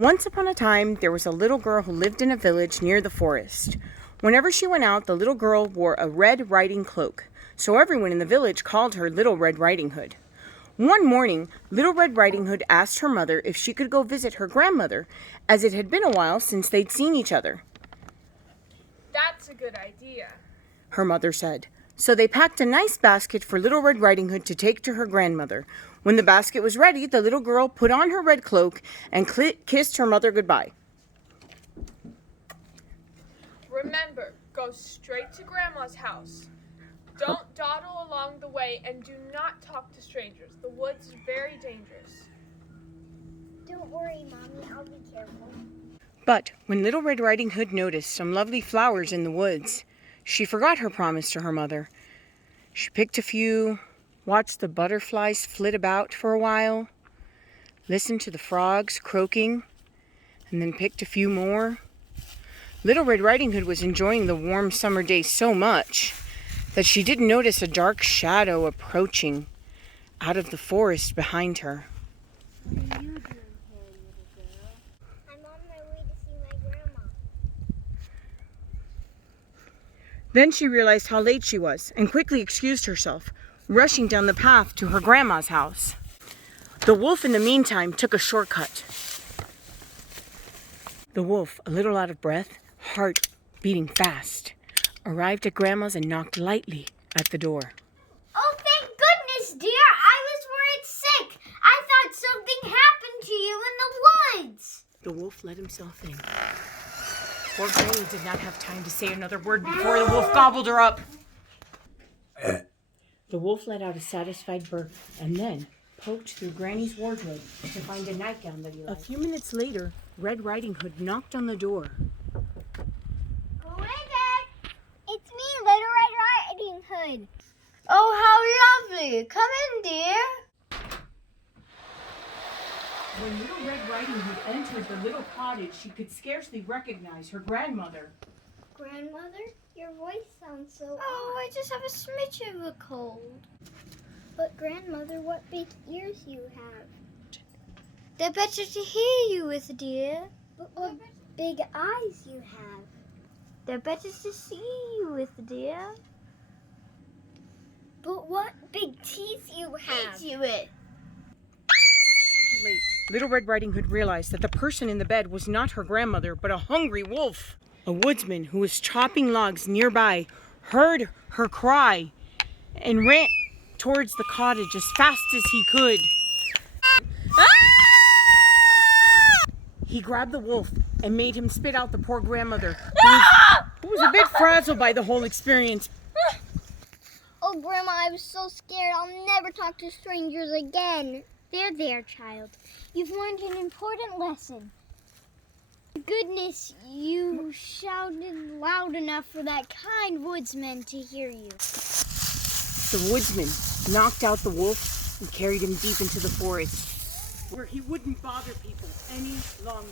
Once upon a time, there was a little girl who lived in a village near the forest. Whenever she went out, the little girl wore a red riding cloak, so everyone in the village called her Little Red Riding Hood. One morning, Little Red Riding Hood asked her mother if she could go visit her grandmother, as it had been a while since they'd seen each other. "That's a good idea," her mother said. So they packed a nice basket for Little Red Riding Hood to take to her grandmother. When the basket was ready, the little girl put on her red cloak and kissed her mother goodbye. "Remember, go straight to Grandma's house. Don't dawdle along the way and do not talk to strangers. The woods is very dangerous." "Don't worry, Mommy, I'll be careful." But when Little Red Riding Hood noticed some lovely flowers in the woods, she forgot her promise to her mother. She picked a few, watched the butterflies flit about for a while, listened to the frogs croaking, and then picked a few more. Little Red Riding Hood was enjoying the warm summer day so much that she didn't notice a dark shadow approaching out of the forest behind her. "What are you doing here, little girl?" "I'm on my way to see my grandma." Then she realized how late she was and quickly excused herself, rushing down the path to her grandma's house. The wolf, in the meantime, took a shortcut. The wolf, a little out of breath, heart beating fast, arrived at Grandma's and knocked lightly at the door. "Oh, thank goodness, dear. I was worried sick. I thought something happened to you in the woods." The wolf let himself in. Poor Granny did not have time to say another word before the wolf gobbled her up. The wolf let out a satisfied burp and then poked through Granny's wardrobe to find a nightgown that he liked. A few minutes later, Red Riding Hood knocked on the door. "Who is it?" "It's me, Little Red Riding Hood." "Oh, how lovely. Come in, dear." When Little Red Riding Hood entered the little cottage, she could scarcely recognize her grandmother. "Grandmother, your voice sounds so odd." "Oh, I just have a smidge of a cold." "But Grandmother, what big ears you have." "They're better to hear you with, dear." "But what big eyes you have." "They're better to see you with, dear." "But what big teeth you have." you with. Too late. Little Red Riding Hood realized that the person in the bed was not her grandmother, but a hungry wolf. A woodsman who was chopping logs nearby heard her cry and ran towards the cottage as fast as he could. He grabbed the wolf and made him spit out the poor grandmother, who was a bit frazzled by the whole experience. "Oh, Grandma, I was so scared. I'll never talk to strangers again." There, child. You've learned an important lesson. Goodness, you shouted loud enough for that kind woodsman to hear you. The woodsman knocked out the wolf and carried him deep into the forest, where he wouldn't bother people any longer.